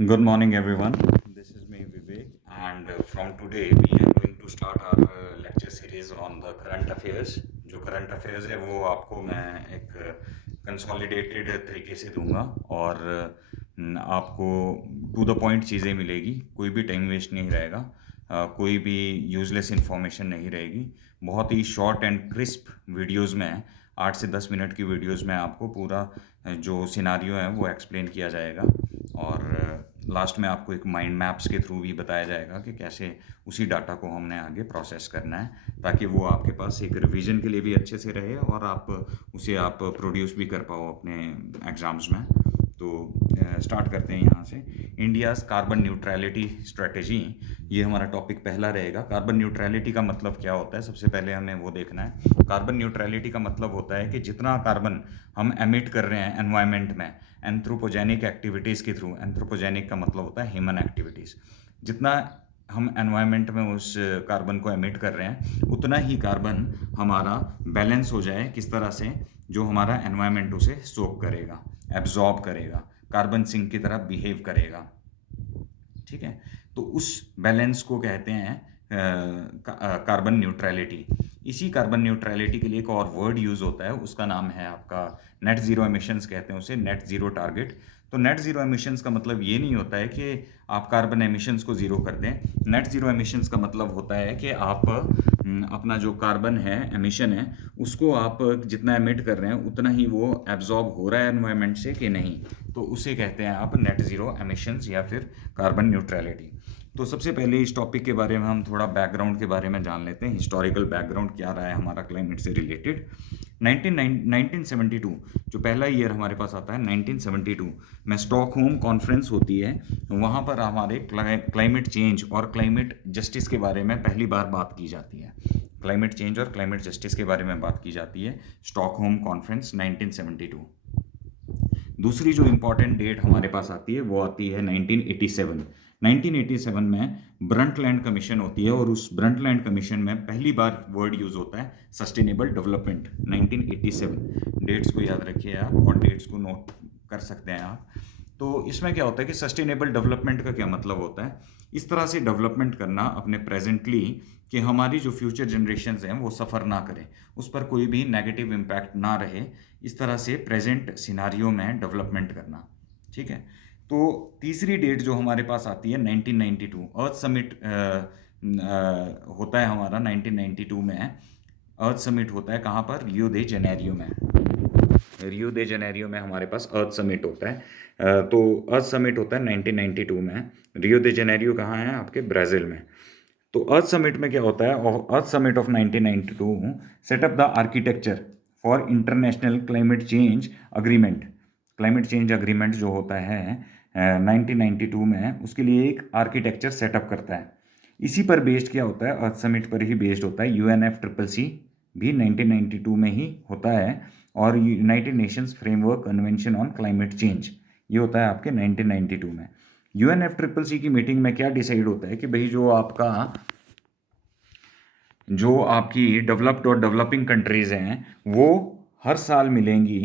Good morning, everyone. This is me, Vivek, and from today we are going to start our lecture series on the current affairs. जो current affairs है वो आपको मैं एक consolidated तरीके से दूंगा और आपको टू द पॉइंट चीज़ें मिलेगी, कोई भी टाइम वेस्ट नहीं रहेगा, कोई भी यूजलेस इन्फॉर्मेशन नहीं रहेगी। बहुत ही शॉर्ट एंड क्रिस्प वीडियोस में 8 से 10 मिनट की वीडियोस में आपको पूरा जो सिनारियो है वो एक्सप्लेन किया जाएगा और लास्ट में आपको एक माइंड मैप्स के थ्रू भी बताया जाएगा कि कैसे उसी डाटा को हमने आगे प्रोसेस करना है, ताकि वो आपके पास एक रिवीजन के लिए भी अच्छे से रहे और आप प्रोड्यूस भी कर पाओ अपने एग्ज़ाम्स में। तो स्टार्ट करते हैं यहाँ से। इंडियाज़ कार्बन न्यूट्रलिटी स्ट्रेटजी, ये हमारा टॉपिक पहला रहेगा। कार्बन न्यूट्रलिटी का मतलब क्या होता है, सबसे पहले हमें वो देखना है। कार्बन न्यूट्रलिटी का मतलब होता है कि जितना कार्बन हम एमिट कर रहे हैं एनवायरनमेंट में एंथ्रोपोजेनिक एक्टिविटीज़ के थ्रू, एंथ्रोपोजेनिक का मतलब होता है ह्यूमन एक्टिविटीज़, जितना हम एनवायरनमेंट में उस कार्बन को एमिट कर रहे हैं उतना ही कार्बन हमारा बैलेंस हो जाए। किस तरह से? जो हमारा एनवायरनमेंट उसे सोक करेगा, एब्जॉर्ब करेगा, कार्बन सिंक की तरह बिहेव करेगा। ठीक है, तो उस बैलेंस को कहते हैं कार्बन न्यूट्रलिटी। इसी कार्बन न्यूट्रलिटी के लिए एक और वर्ड यूज़ होता है, उसका नाम है आपका नेट ज़ीरो एमिशंस, कहते हैं उसे, नेट ज़ीरो टारगेट। तो नेट ज़ीरो एमिशंस का मतलब ये नहीं होता है कि आप कार्बन एमिशंस को ज़ीरो कर दें। नेट ज़ीरो एमिशंस का मतलब होता है कि आप अपना जो कार्बन है, एमिशन है, उसको आप जितना एमिट कर रहे हैं उतना ही वो एब्जॉर्ब हो रहा है एनवायरनमेंट से कि नहीं, तो उसे कहते हैं आप नेट ज़ीरो एमिशंस या फिर कार्बन न्यूट्रलिटी। तो सबसे पहले इस टॉपिक के बारे में हम थोड़ा बैकग्राउंड के बारे में जान लेते हैं। हिस्टोरिकल बैकग्राउंड क्या रहा है हमारा क्लाइमेट से रिलेटेड। 1972 जो पहला ईयर हमारे पास आता है, 1972 में स्टॉकहोम कॉन्फ्रेंस होती है। वहाँ पर हमारे क्लाइमेट चेंज और क्लाइमेट जस्टिस के बारे में पहली बार बात की जाती है। क्लाइमेट चेंज और क्लाइमेट जस्टिस के बारे में बात की जाती है, स्टॉकहोम कॉन्फ्रेंस 1972। दूसरी जो इम्पॉर्टेंट डेट हमारे पास आती है वो आती है 1987। 1987 में ब्रंटलैंड कमीशन होती है और उस ब्रंटलैंड कमीशन में पहली बार वर्ड यूज़ होता है सस्टेनेबल डेवलपमेंट, 1987। डेट्स को याद रखिए आप और डेट्स को नोट कर सकते हैं आप। तो इसमें क्या होता है कि सस्टेनेबल डेवलपमेंट का क्या मतलब होता है? इस तरह से डेवलपमेंट करना अपने प्रेजेंटली कि हमारी जो फ्यूचर जनरेशन्स हैं वो सफ़र ना करें, उस पर कोई भी नेगेटिव इम्पैक्ट ना रहे, इस तरह से प्रेजेंट सिनारियो में डेवलपमेंट करना। ठीक है, तो तीसरी डेट जो हमारे पास आती है 1992, अर्थ समिट होता है हमारा 1992 में। अर्थ समिट होता है कहाँ पर? रियो दे जेनेरियो में। रियो दे जेनेरियो में हमारे पास अर्थ समिट होता है। तो अर्थ समिट होता है 1992 में। रियो दे जेनेरियो कहाँ है? आपके ब्राज़ील में। तो अर्थ समिट में क्या होता है? Earth summit of 1992 set up the architecture for international climate change agreement. Climate change agreement जो होता है 1992 में, उसके लिए एक आर्किटेक्चर सेटअप करता है। इसी पर बेस्ड क्या होता है? अर्थ समिट पर ही बेस्ड होता है UNFCCC भी 1992 में ही होता है, और United Nations framework convention on climate change ये होता है आपके 1992 में। UNFCCC की मीटिंग में क्या डिसाइड होता है कि भाई जो आपकी डेवलप्ड और डेवलपिंग कंट्रीज़ हैं वो हर साल मिलेंगी।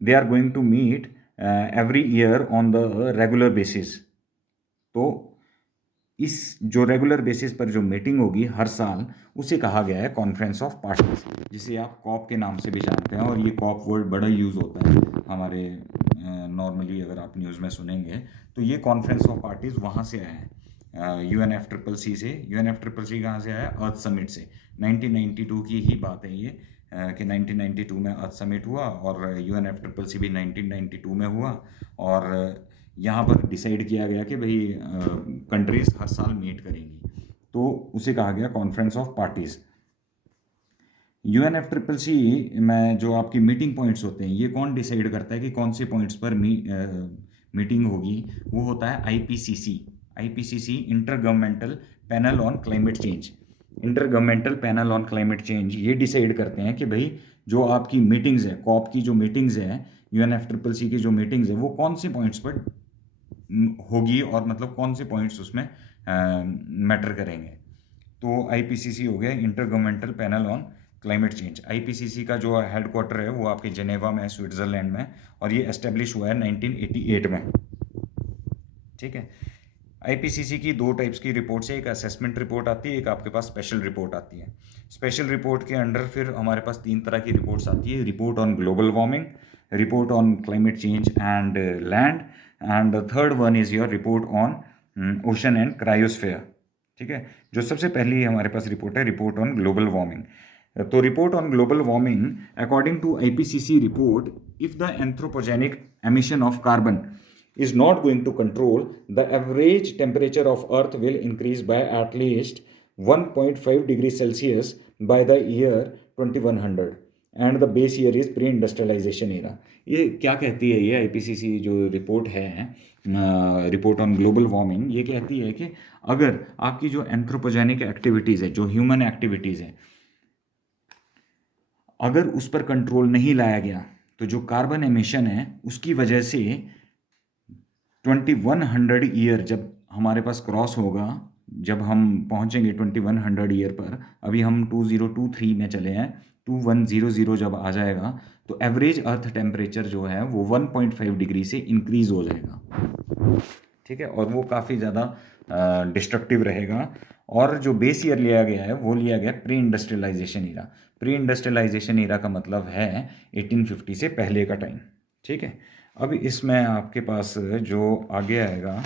They are going to meet every year on the regular basis. तो इस जो रेगुलर बेसिस पर जो मीटिंग होगी हर साल, उसे कहा गया है कॉन्फ्रेंस ऑफ पार्टीज, जिसे आप कॉप के नाम से भी जानते हैं। और ये कॉप वर्ड बड़ा यूज़ होता है हमारे नॉर्मली, अगर आप न्यूज़ में सुनेंगे तो ये कॉन्फ्रेंस ऑफ पार्टीज वहाँ से आया है, UNFCCC से। UNFCCC कहाँ से आया? अर्थ समिट से। 1992 की ही बात है ये, कि 1992 में अर्थ समिट हुआ और UNFCCC भी 1992 में हुआ। और यहाँ पर डिसाइड किया गया कि भाई कंट्रीज़ हर साल मीट करेंगी, तो उसे कहा गया कॉन्फ्रेंस ऑफ पार्टीज़। UNFCCC में जो आपकी मीटिंग पॉइंट्स होते हैं, ये कौन डिसाइड करता है कि कौन से पॉइंट्स पर मीटिंग होगी? वो होता है IPCC, inter governmental panel on climate change. Inter governmental panel on climate change ये डिसाइड करते हैं कि भाई जो आपकी मीटिंग्स है, कॉप की जो मीटिंग्स है, UNFCCC की जो मीटिंग्स है, वो कौन से पॉइंट्स पर होगी और मतलब कौन से पॉइंट्स उसमें मैटर करेंगे। तो IPCC हो गया, inter governmental panel on climate change. IPCC का जो हेडक्वार्टर है वो आपके जेनेवा में, स्विट्ज़रलैंड में, और ये एस्टेब्लिश हुआ है 1988 में। ठीक है। आईपीसीसी की दो टाइप्स की रिपोर्ट्स है, एक असेसमेंट रिपोर्ट आती है, एक आपके पास स्पेशल रिपोर्ट आती है। स्पेशल रिपोर्ट के अंडर फिर हमारे पास तीन तरह की रिपोर्ट्स आती है, report on global warming, report on climate change and land, and the third one is your report on ocean and cryosphere. ठीक है, जो सबसे पहली हमारे पास रिपोर्ट है रिपोर्ट ऑन ग्लोबल वार्मिंग। तो report on global warming according to IPCC report, if the anthropogenic emission of carbon is not going to control, the average temperature of earth will increase by at least 1.5 degrees Celsius by the year 2100 and the base year is pre-industrialization era। ये क्या कहती है, ये IPCC जो report है, report on global warming, ये कहती है कि अगर आपकी जो एंथ्रोपोजेनिक एक्टिविटीज़ है, जो ह्यूमन एक्टिविटीज़ है, अगर उस पर कंट्रोल नहीं लाया गया तो जो कार्बन एमिशन है उसकी वजह से 2100 ईयर जब हमारे पास क्रॉस होगा, जब हम पहुंचेंगे 2100 ईयर पर, अभी हम 2023 में चले हैं, 2100 जब आ जाएगा तो एवरेज अर्थ टेम्परेचर जो है वो 1.5 डिग्री से इंक्रीज हो जाएगा। ठीक है, और वो काफ़ी ज़्यादा डिस्ट्रक्टिव रहेगा। और जो बेस ईयर लिया गया है वो लिया गया pre industrialization era. Pre industrialization era का मतलब है 1850 से पहले का टाइम। ठीक है, अब इसमें आपके पास जो आगे आएगा,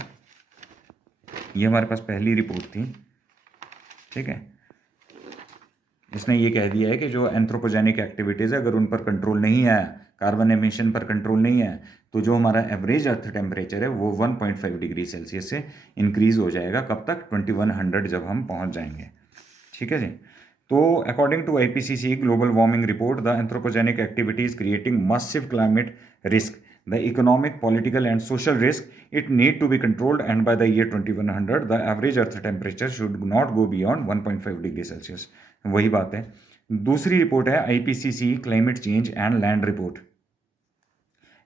ये हमारे पास पहली रिपोर्ट थी। ठीक है, इसने ये कह दिया है कि जो एंथ्रोपोजेनिक एक्टिविटीज़ है अगर उन पर कंट्रोल नहीं आया, कार्बन एमिशन पर कंट्रोल नहीं आया, तो जो हमारा एवरेज अर्थ टेम्परेचर है वो 1.5 डिग्री सेल्सियस से इंक्रीज़ हो जाएगा। कब तक? 2100 जब हम पहुंच जाएंगे। ठीक है जी। तो according to IPCC global warming report, the anthropogenic activity is creating massive climate risk, the economic, political and social risk. It need to be controlled, and by the year 2100 the average earth temperature should not go beyond 1.5 degree Celsius. वही बात है। दूसरी report है IPCC climate change and land report.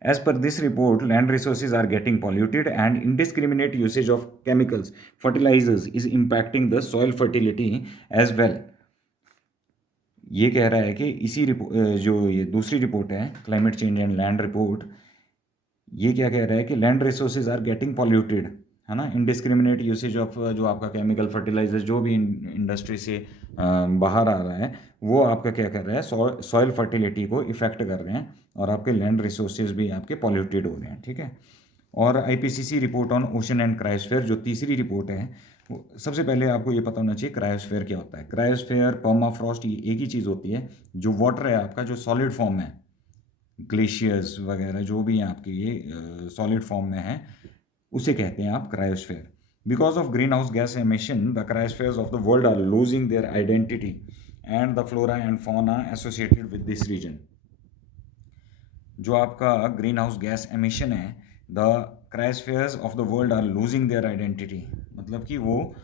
As per this report, land resources are getting polluted and indiscriminate usage of chemicals, fertilizers is impacting the soil fertility as well। ये कह रहा है कि इसी जो ये दूसरी रिपोर्ट है climate change and land report, ये क्या कह रहा है कि land resources are getting polluted, है ना, इनडिस्क्रिमिनेट यूसेज ऑफ जो आपका केमिकल फर्टिलाइजर जो भी इंडस्ट्री से बाहर आ रहा है वो आपका क्या कर रहा है, सॉइल फर्टिलिटी को इफेक्ट कर रहे हैं और आपके लैंड रिसोर्सेज भी आपके पॉल्यूटेड हो रहे हैं। ठीक है, और IPCC report on ocean and cryosphere जो तीसरी रिपोर्ट है, सबसे पहले आपको ये पता होना चाहिए क्रायोस्फीयर क्या होता है। क्रायोस्फीयर, पर्माफ्रॉस्ट, ये एक ही चीज़ होती है। जो वाटर है आपका जो सॉलिड फॉर्म में, ग्लेशियर्स वगैरह जो भी हैं आपके ये सॉलिड फॉर्म में है, उसे कहते हैं आप cryosphere. Because of green house gas emission the cryospheres of the world are losing their identity and the flora and fauna associated with this region. जो आपका ग्रीन हाउस गैस एमिशन है, the cryospheres of the world are losing their identity, मतलब कि वो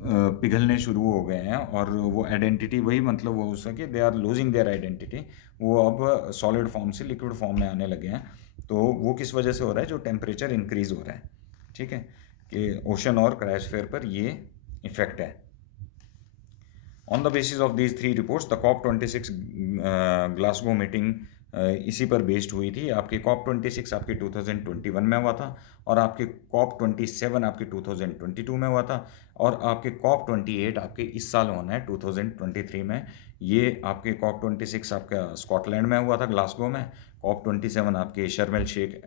पिघलने शुरू हो गए हैं और वो आइडेंटिटी, वही मतलब वो उसका कि they are losing their identity, वो अब सॉलिड फॉर्म से लिक्विड फॉर्म में आने लगे हैं। तो वो किस वजह से हो रहा है? जो टेम्परेचर इंक्रीज हो रहा है। ठीक है, कि ओशन और क्रायोस्फीयर पर ये इफेक्ट है। On the basis of these three reports the COP26 Glasgow meeting इसी पर बेस्ड हुई थी। आपकी COP26 आपके 2021 में हुआ था और आपके COP27 आपके 2022 में हुआ था और आपके COP28 आपके इस साल होना है 2023 में। ये आपके COP26 आपका स्कॉटलैंड में हुआ था, ग्लासगो में। COP27 आपके शर्म एल शेख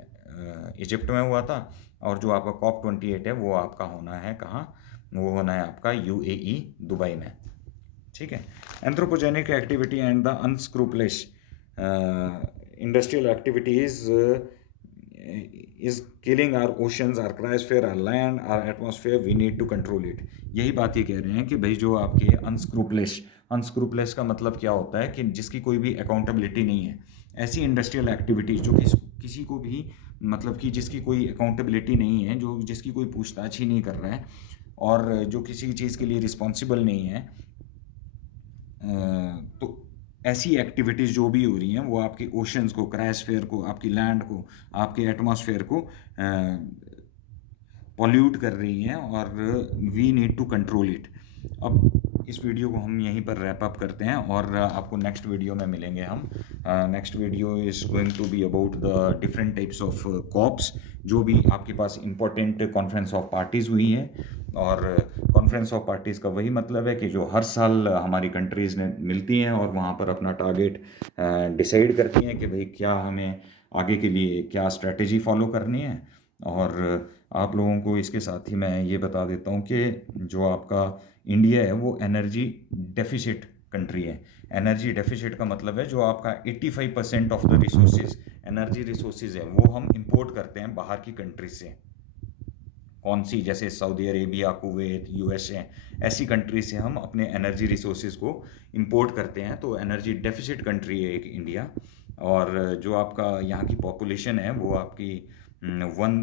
इजिप्ट में हुआ था और जो आपका COP28 है वो आपका होना है कहाँ? वो होना है आपका UAE दुबई में। ठीक है, anthropogenic activity and the unscrupulous industrial activities is killing our oceans, our cryosphere, our land, our atmosphere. We need to control it। यही बात ये कह रहे हैं कि भाई जो आपके अनस्क्रूपलेस का मतलब क्या होता है कि जिसकी कोई भी अकाउंटेबिलिटी नहीं है। ऐसी इंडस्ट्रियल एक्टिविटीज़ जो किसी को भी मतलब कि जिसकी कोई अकाउंटेबिलिटी नहीं है, जो जिसकी कोई पूछताछ ही नहीं कर रहा है और जो किसी चीज़ के लिए रिस्पॉन्सिबल नहीं है, तो ऐसी एक्टिविटीज़ जो भी हो रही हैं वो आपके ओशंस को, क्रायोस्फीयर को, आपकी लैंड को, आपके एटमॉस्फेयर को पॉल्यूट कर रही हैं और we need to control it. अब इस वीडियो को हम यहीं पर रैप अप करते हैं और आपको नेक्स्ट वीडियो में मिलेंगे हम। Next video is going to be about the different types of COPs, जो भी आपके पास इंपॉर्टेंट कॉन्फ्रेंस ऑफ पार्टीज़ हुई हैं। और कॉन्फ्रेंस ऑफ पार्टीज़ का वही मतलब है कि जो हर साल हमारी कंट्रीज़ ने मिलती हैं और वहाँ पर अपना टारगेट डिसाइड करती हैं कि भाई क्या हमें आगे के लिए क्या स्ट्रेटजी फॉलो करनी है। और आप लोगों को इसके साथ ही मैं ये बता देता हूँ कि जो आपका इंडिया है वो एनर्जी डेफिसिट कंट्री है। एनर्जी डेफिसिट का मतलब है जो आपका 85% of the resources, energy resources है, वो हम इंपोर्ट करते हैं बाहर की कंट्री से। कौन सी? जैसे सऊदी अरेबिया, कुवैत, यूएसए, ऐसी कंट्री से हम अपने एनर्जी रिसोर्सेज को इंपोर्ट करते हैं। तो एनर्जी डेफिसिट कंट्री है एक इंडिया। और जो आपका यहाँ की पॉपुलेशन है वो आपकी वन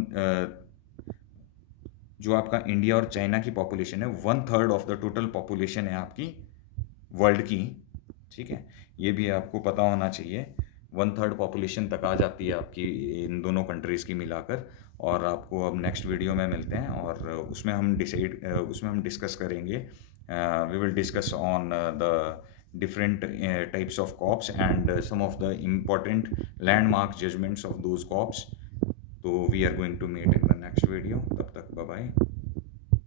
जो आपका इंडिया और चाइना की पॉपुलेशन है 1/3 ऑफ द टोटल पॉपुलेशन है आपकी वर्ल्ड की। ठीक है, ये भी आपको पता होना चाहिए। 1/3 पॉपुलेशन तक आ जाती है आपकी इन दोनों कंट्रीज़ की मिलाकर। और आपको अब नेक्स्ट वीडियो में मिलते हैं और उसमें हम डिस्कस करेंगे। We will discuss on the different types of cops and some of the important landmark judgments of those cops. So we are going to meet in the next video. तब तक bye bye.